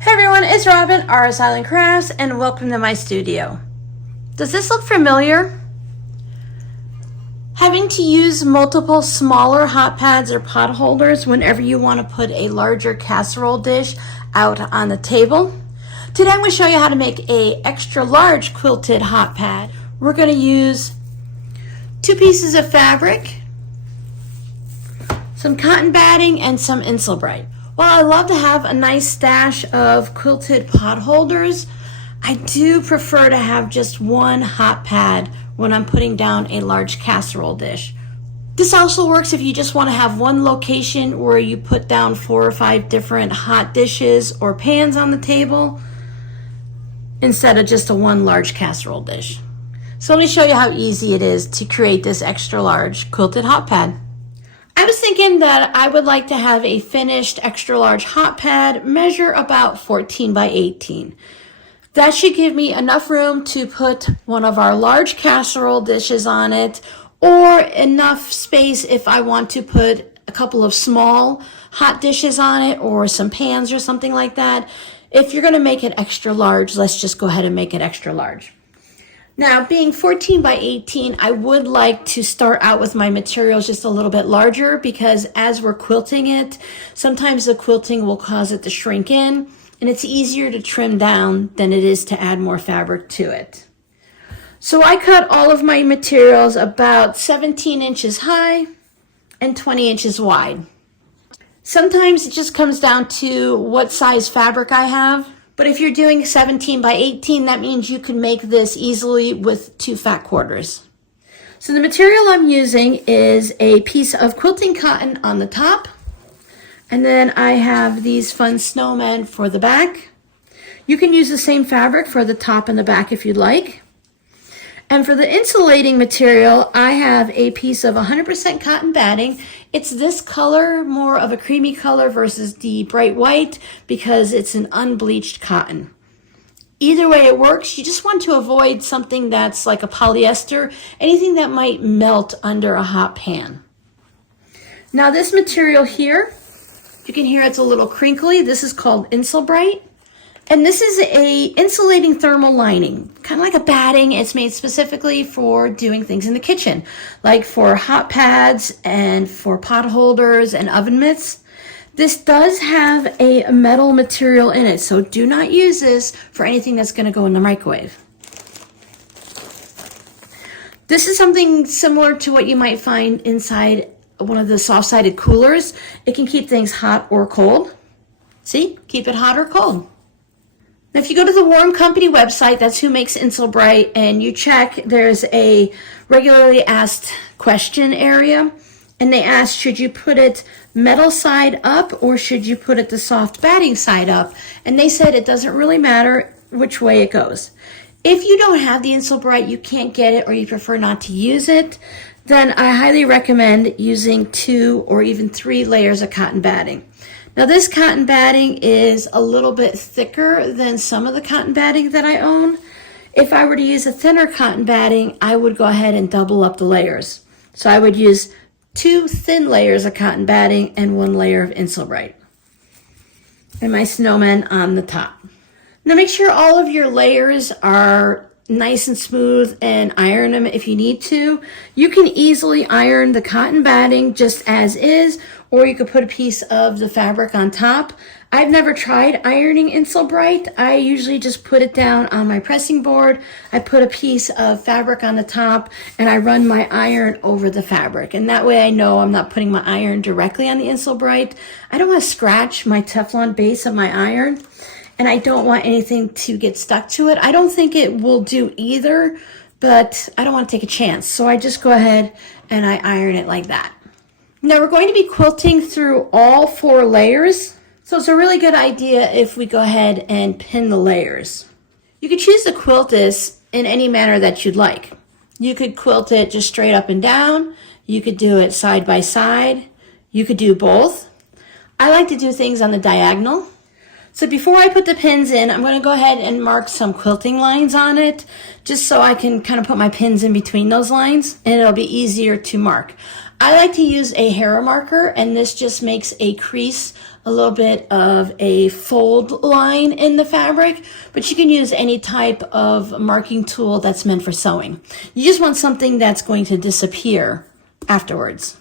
Hey everyone, it's Robin, Oversized Crafts, and welcome to my studio. Does this look familiar? Having to use multiple smaller hot pads or pot holders whenever you want to put a larger casserole dish out on the table. Today I'm going to show you how to make a extra large quilted hot pad. We're going to use 2 pieces of fabric, some cotton batting, and some Insulbrite. While I love to have a nice stash of quilted pot holders, I do prefer to have just one hot pad when I'm putting down a large casserole dish. This also works if you just want to have one location where you put down 4 or 5 different hot dishes or pans on the table instead of just one large casserole dish. So let me show you how easy it is to create this extra large quilted hot pad. I was thinking that I would like to have a finished extra large hot pad measure about 14 by 18. That should give me enough room to put one of our large casserole dishes on it, or enough space if I want to put a couple of small hot dishes on it or some pans or something like that. If you're going to make it extra large, let's just go ahead and make it extra large. Now, being 14 by 18, I would like to start out with my materials just a little bit larger, because as we're quilting it, sometimes the quilting will cause it to shrink in, and it's easier to trim down than it is to add more fabric to it. So I cut all of my materials about 17 inches high and 20 inches wide. Sometimes it just comes down to what size fabric I have. But if you're doing 17 by 18, that means you can make this easily with 2 fat quarters. So the material I'm using is a piece of quilting cotton on the top. And then I have these fun snowmen for the back. You can use the same fabric for the top and the back if you'd like. And for the insulating material, I have a piece of 100% cotton batting. It's this color, more of a creamy color versus the bright white, because it's an unbleached cotton. Either way it works. You just want to avoid something that's like a polyester, anything that might melt under a hot pan. Now this material here, you can hear it's a little crinkly. This is called Insulbrite. And this is a insulating thermal lining, kind of like a batting. It's made specifically for doing things in the kitchen, like for hot pads and for pot holders and oven mitts. This does have a metal material in it, so do not use this for anything that's going to go in the microwave. This is something similar to what you might find inside one of the soft-sided coolers. It can keep things hot or cold. See? Keep it hot or cold. Now, if you go to the Warm Company website, that's who makes Insulbrite, and you check, there's a regularly asked question area, and they ask, should you put it metal side up or should you put it the soft batting side up? And they said it doesn't really matter which way it goes. If you don't have the Insulbrite, you can't get it, or you prefer not to use it, then I highly recommend using 2 or even 3 layers of cotton batting. Now this cotton batting is a little bit thicker than some of the cotton batting that I own. If I were to use a thinner cotton batting, I would go ahead and double up the layers. So I would use 2 thin layers of cotton batting and 1 layer of Insulbrite. And my snowmen on the top. Now make sure all of your layers are nice and smooth, and iron them if you need to. You can easily iron the cotton batting just as is, or you could put a piece of the fabric on top. I've never tried ironing Insulbrite. I usually just put it down on my pressing board. I put a piece of fabric on the top and I run my iron over the fabric. And that way I know I'm not putting my iron directly on the Insulbrite. I don't want to scratch my Teflon base of my iron, and I don't want anything to get stuck to it. I don't think it will do either, but I don't want to take a chance. So I just go ahead and I iron it like that. Now we're going to be quilting through all 4 layers. So it's a really good idea if we go ahead and pin the layers. You could choose to quilt this in any manner that you'd like. You could quilt it just straight up and down. You could do it side by side. You could do both. I like to do things on the diagonal. So before I put the pins in, I'm going to go ahead and mark some quilting lines on it, just so I can kind of put my pins in between those lines, and it'll be easier to mark. I like to use a hair marker, and this just makes a crease a little bit of a fold line in the fabric, but you can use any type of marking tool that's meant for sewing. You just want something that's going to disappear afterwards.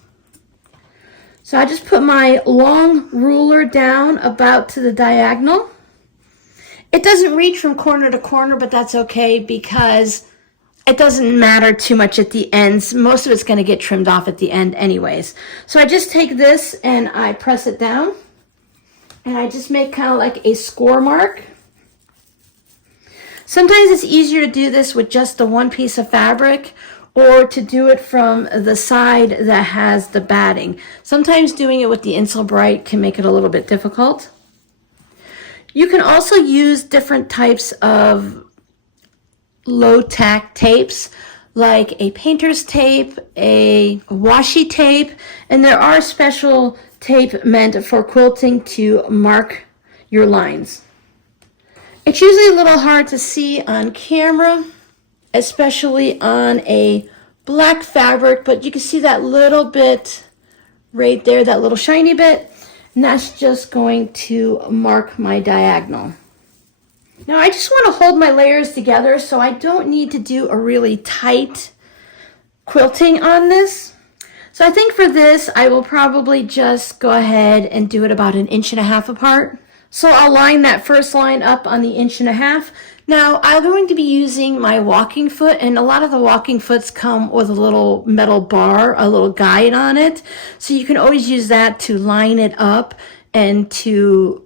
So I just put my long ruler down about to the diagonal. It doesn't reach from corner to corner, but that's okay because it doesn't matter too much at the ends. Most of it's going to get trimmed off at the end anyways. So I just take this and I press it down and I just make kind of like a score mark. Sometimes it's easier to do this with just the one piece of fabric or to do it from the side that has the batting. Sometimes doing it with the Insel Bright can make it a little bit difficult. You can also use different types of low tack tapes like a painter's tape, a washi tape, and there are special tape meant for quilting to mark your lines. It's usually a little hard to see on camera, especially on a black fabric, but you can see that little bit right there, that little shiny bit. And that's just going to mark my diagonal. Now I just want to hold my layers together so I don't need to do a really tight quilting on this. So I think for this I will probably just go ahead and do it about 1.5 inches apart. So I'll line that first line up on the 1.5 inches. Now I'm going to be using my walking foot, and a lot of the walking foots come with a little metal bar, a little guide on it. So you can always use that to line it up and to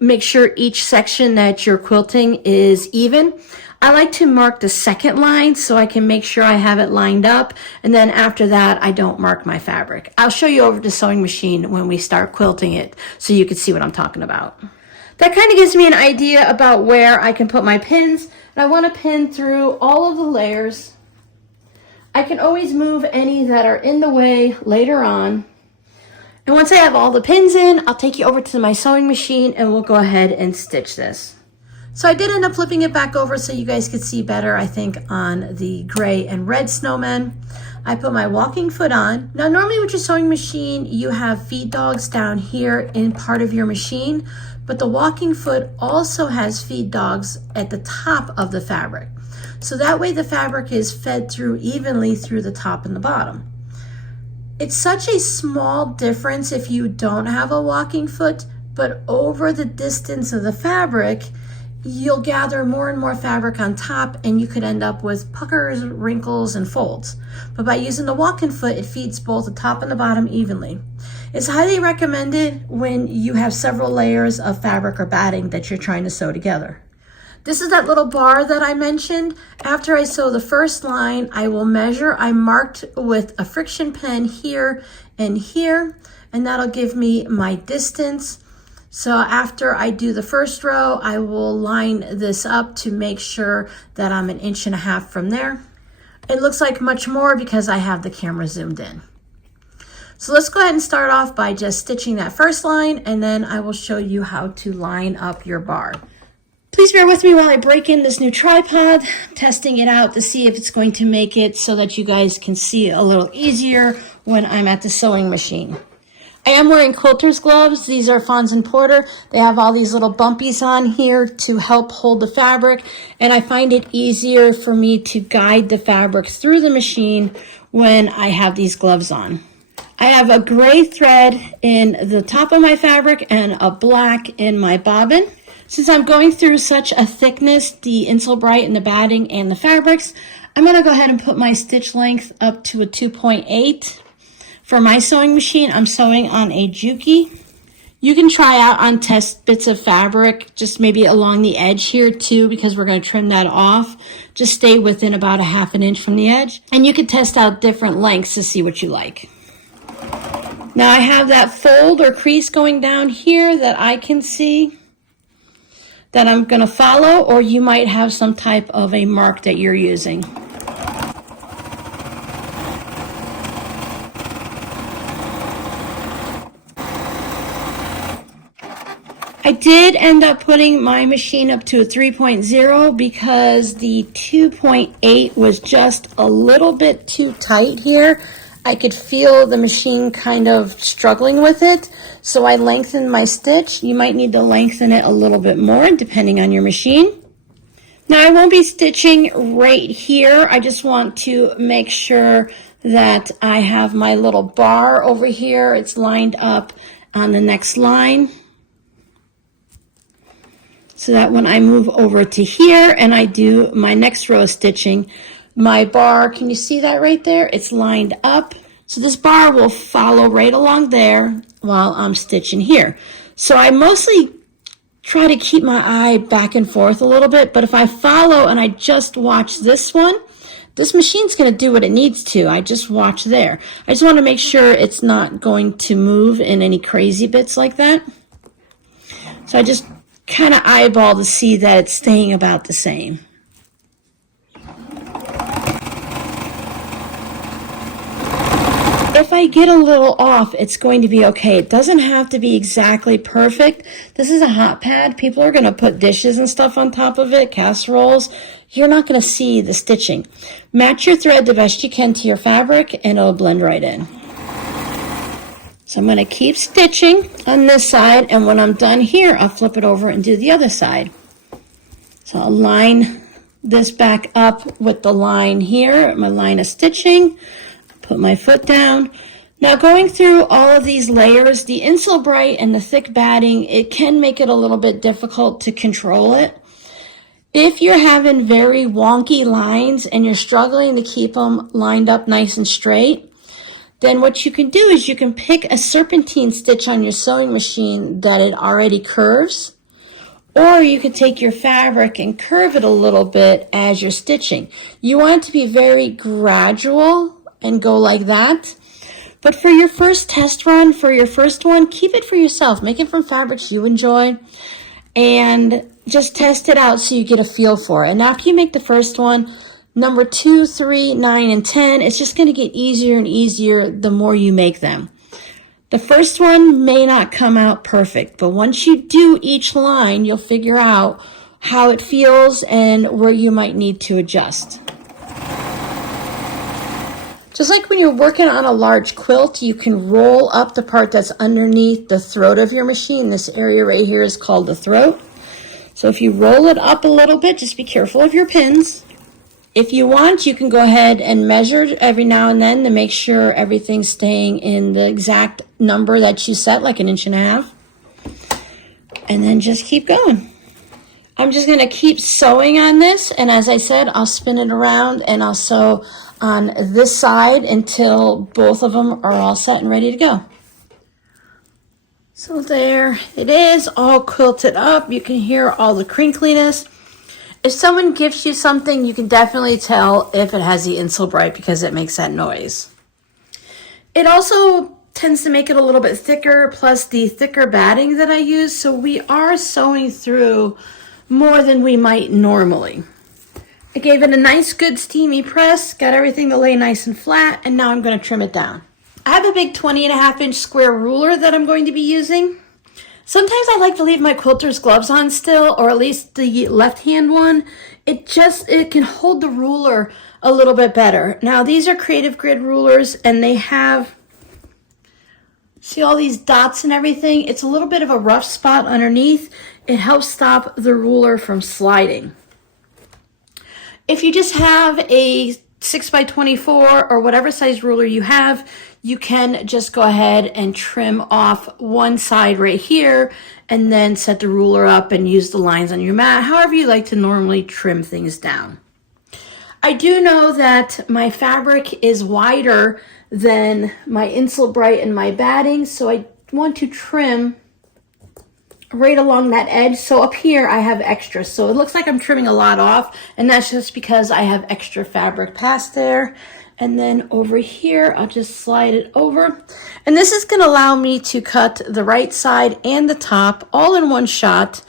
make sure each section that you're quilting is even. I like to mark the second line so I can make sure I have it lined up, and then after that I don't mark my fabric. I'll show you over the sewing machine when we start quilting it so you can see what I'm talking about. That kind of gives me an idea about where I can put my pins. And I want to pin through all of the layers. I can always move any that are in the way later on. And once I have all the pins in, I'll take you over to my sewing machine and we'll go ahead and stitch this. So I did end up flipping it back over so you guys could see better, I think, on the gray and red snowmen. I put my walking foot on. Now normally with your sewing machine, you have feed dogs down here in part of your machine, but the walking foot also has feed dogs at the top of the fabric. So that way the fabric is fed through evenly through the top and the bottom. It's such a small difference if you don't have a walking foot, but over the distance of the fabric, you'll gather more and more fabric on top and you could end up with puckers, wrinkles, and folds. But by using the walking foot, it feeds both the top and the bottom evenly. It's highly recommended when you have several layers of fabric or batting that you're trying to sew together. This is that little bar that I mentioned. After I sew the first line, I will measure. I marked with a friction pen here, and that'll give me my distance. So after I do the first row, I will line this up to make sure that I'm 1.5 inches from there. It looks like much more because I have the camera zoomed in. So let's go ahead and start off by just stitching that first line, and then I will show you how to line up your bar. Please bear with me while I break in this new tripod, testing it out to see if it's going to make it so that you guys can see a little easier when I'm at the sewing machine. I am wearing quilter's gloves. These are Fons and Porter. They have all these little bumpies on here to help hold the fabric, and I find it easier for me to guide the fabric through the machine when I have these gloves on. I have a gray thread in the top of my fabric and a black in my bobbin. Since I'm going through such a thickness, the Insel Bright and the batting and the fabrics, I'm going to go ahead and put my stitch length up to a 2.8. For my sewing machine, I'm sewing on a Juki. You can try out on test bits of fabric, just maybe along the edge here too, because we're going to trim that off. Just stay within about 1/2 inch from the edge. And you can test out different lengths to see what you like. Now I have that fold or crease going down here that I can see that I'm going to follow, or you might have some type of a mark that you're using. I did end up putting my machine up to a 3.0 because the 2.8 was just a little bit too tight here. I could feel the machine kind of struggling with it, so I lengthened my stitch. You might need to lengthen it a little bit more depending on your machine. Now I won't be stitching right here. I just want to make sure that I have my little bar over here. It's lined up on the next line, so that when I move over to here and I do my next row of stitching, my bar, can you see that right there? It's lined up. So this bar will follow right along there while I'm stitching here. So I mostly try to keep my eye back and forth a little bit, but if I follow and I just watch this one, this machine's going to do what it needs to. I just watch there. I just want to make sure it's not going to move in any crazy bits like that. So I just kind of eyeball to see that it's staying about the same. If I get a little off, it's going to be okay. It doesn't have to be exactly perfect. This is a hot pad. People are going to put dishes and stuff on top of it, casseroles. You're not going to see the stitching. Match your thread the best you can to your fabric and it'll blend right in. So I'm going to keep stitching on this side, and when I'm done here, I'll flip it over and do the other side. So I'll line this back up with the line here, my line of stitching. Put my foot down. Now going through all of these layers, the Insulbright and the thick batting, it can make it a little bit difficult to control it. If you're having very wonky lines and you're struggling to keep them lined up nice and straight, then what you can do is you can pick a serpentine stitch on your sewing machine that it already curves, or you could take your fabric and curve it a little bit as you're stitching. You want it to be very gradual and go like that. But for your first test run, for your first one, keep it for yourself. Make it from fabrics you enjoy and just test it out so you get a feel for it. And after you make the first one, number 2, 3, 9, and 10, it's just going to get easier and easier the more you make them. The first one may not come out perfect, but once you do each line, you'll figure out how it feels and where you might need to adjust. Just like when you're working on a large quilt, you can roll up the part that's underneath the throat of your machine. This area right here is called the throat. So if you roll it up a little bit, just be careful of your pins. If you want, you can go ahead and measure every now and then to make sure everything's staying in the exact number that you set, like 1.5 inches. And then just keep going. I'm just going to keep sewing on this, and as I said, I'll spin it around and I'll sew on this side until both of them are all set and ready to go. So there it is, all quilted up. You can hear all the crinkliness. If someone gives you something, you can definitely tell if it has the Insulbright because it makes that noise. It also tends to make it a little bit thicker, plus the thicker batting that I use, so we are sewing through more than we might normally. I gave it a nice good steamy press, got everything to lay nice and flat, and now I'm going to trim it down. I have a big 20.5-inch square ruler that I'm going to be using. Sometimes I like to leave my quilter's gloves on still, or at least the left hand one. It can hold the ruler a little bit better. Now these are Creative Grid rulers, and they have, see all these dots and everything? It's a little bit of a rough spot underneath. It helps stop the ruler from sliding. If you just have a 6x24 or whatever size ruler you have, you can just go ahead and trim off one side right here and then set the ruler up and use the lines on your mat, however you like to normally trim things down. I do know that my fabric is wider than my Insulbright and my batting, so I want to trim right along that edge. So up here I have extra, so it looks like I'm trimming a lot off, and that's just because I have extra fabric past there. And then over here I'll just slide it over, and this is going to allow me to cut the right side and the top all in one shot.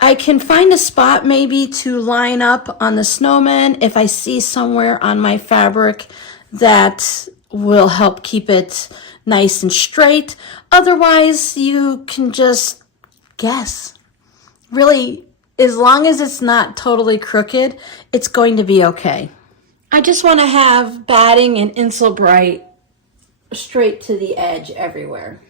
I can find a spot maybe to line up on the snowman if I see somewhere on my fabric that will help keep it nice and straight. Otherwise you can just guess. Really, as long as it's not totally crooked, it's going to be okay. I just want to have batting and Insulbright straight to the edge everywhere.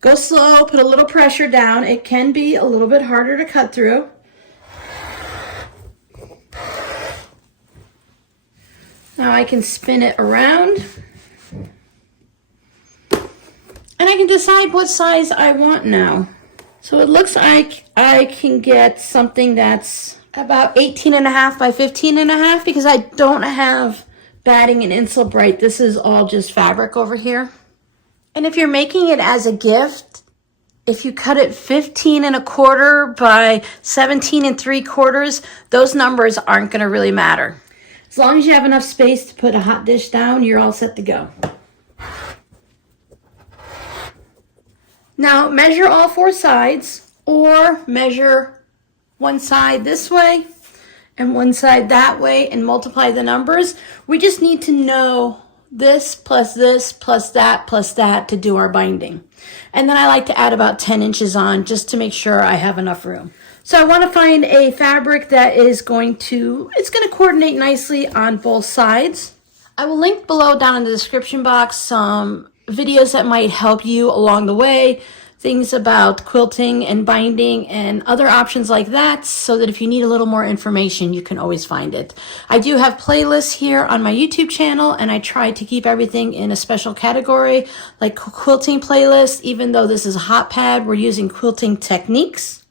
Go slow, put a little pressure down. It can be a little bit harder to cut through. Now I can spin it around. And I can decide what size I want now. So it looks like I can get something that's about 18.5 by 15.5 because I don't have batting and Insulbright. This is all just fabric over here. And if you're making it as a gift, if you cut it 15.25 by 17.75, those numbers aren't going to really matter. As long as you have enough space to put a hot dish down, you're all set to go. Now measure all 4 sides, or measure one side this way and one side that way and multiply the numbers. We just need to know this plus that to do our binding. And then I like to add about 10 inches on just to make sure I have enough room. So I want to find a fabric that is going to coordinate nicely on both sides. I will link below down in the description box some videos that might help you along the way, things about quilting and binding and other options like that, so that if you need a little more information, you can always find it. I do have playlists here on my YouTube channel, and I try to keep everything in a special category, like quilting playlist. Even though this is a hot pad, we're using quilting techniques.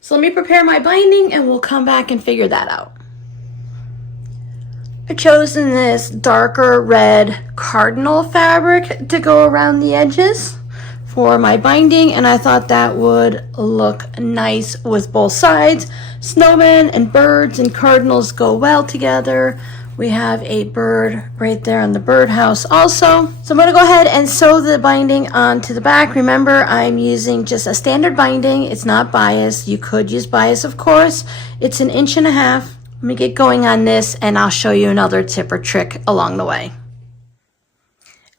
So let me prepare my binding and we'll come back and figure that out. I've chosen this darker red cardinal fabric to go around the edges for my binding, and I thought that would look nice with both sides. Snowmen and birds and cardinals go well together. We have a bird right there on the birdhouse also. So I'm going to go ahead and sew the binding onto the back. Remember, I'm using just a standard binding. It's not bias. You could use bias, of course. It's 1.5 inches. Let me get going on this and I'll show you another tip or trick along the way.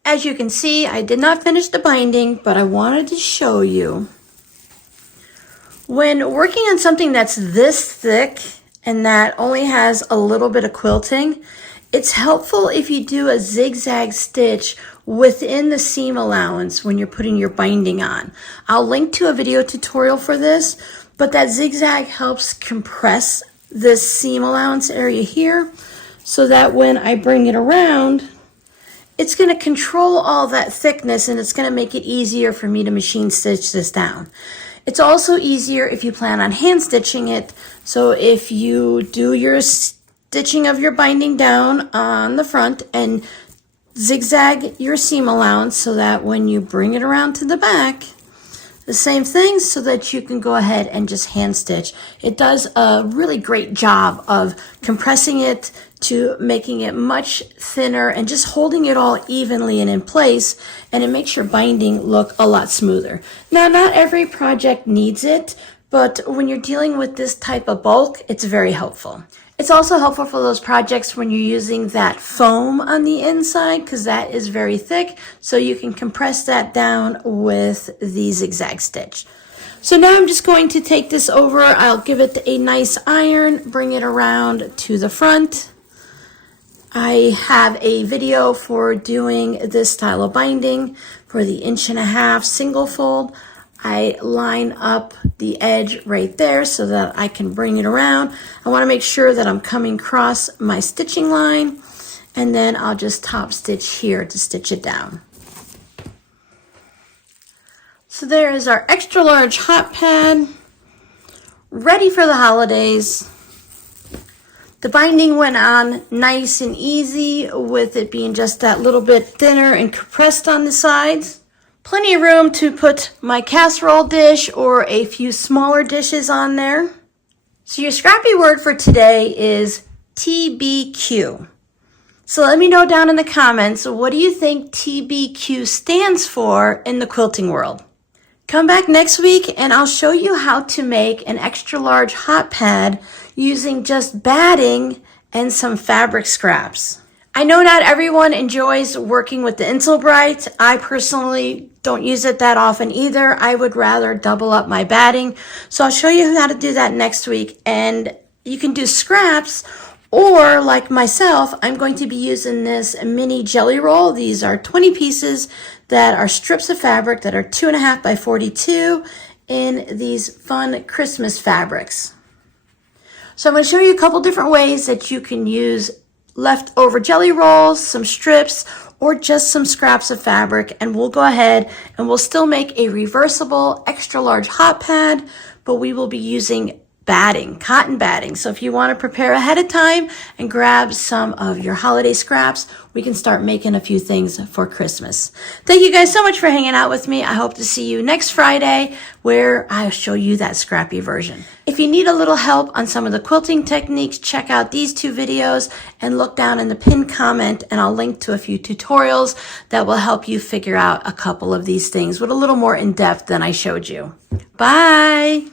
As you can see, I did not finish the binding, but I wanted to show you. When working on something that's this thick and that only has a little bit of quilting, it's helpful if you do a zigzag stitch within the seam allowance when you're putting your binding on. I'll link to a video tutorial for this, but that zigzag helps compress this seam allowance area here so that when I bring it around, it's going to control all that thickness and it's going to make it easier for me to machine stitch this down. It's also easier if you plan on hand stitching it. So if you do your stitching of your binding down on the front and zigzag your seam allowance so that when you bring it around to the back, the same thing, so that you can go ahead and just hand stitch. It does a really great job of compressing it to making it much thinner and just holding it all evenly and in place, and it makes your binding look a lot smoother. Now, not every project needs it, but when you're dealing with this type of bulk, it's very helpful. It's also helpful for those projects when you're using that foam on the inside, because that is very thick, so you can compress that down with the zigzag stitch. So now I'm just going to take this over. I'll give it a nice iron, bring it around to the front. I have a video for doing this style of binding for the 1.5 inch single fold. I line up the edge right there so that I can bring it around. I want to make sure that I'm coming across my stitching line, and then I'll just top stitch here to stitch it down. So there is our extra large hot pad, ready for the holidays. The binding went on nice and easy with it being just that little bit thinner and compressed on the sides. Plenty of room to put my casserole dish or a few smaller dishes on there. So your scrappy word for today is TBQ. So let me know down in the comments, what do you think TBQ stands for in the quilting world? Come back next week and I'll show you how to make an extra large hot pad using just batting and some fabric scraps. I know not everyone enjoys working with the Insulbright. I personally don't use it that often either. I would rather double up my batting. So I'll show you how to do that next week. And you can do scraps, Or like myself, I'm going to be using this mini jelly roll. These are 20 pieces that are strips of fabric that are 2.5 by 42 in these fun Christmas fabrics. So I'm going to show you a couple different ways that you can use leftover jelly rolls, some strips, or just some scraps of fabric, and we'll go ahead and we'll still make a reversible extra large hot pad, but we will be using batting, cotton batting. So if you want to prepare ahead of time and grab some of your holiday scraps, we can start making a few things for Christmas. Thank you guys so much for hanging out with me. I hope to see you next Friday where I'll show you that scrappy version. If you need a little help on some of the quilting techniques, check out these 2 videos and look down in the pinned comment and I'll link to a few tutorials that will help you figure out a couple of these things with a little more in depth than I showed you. Bye.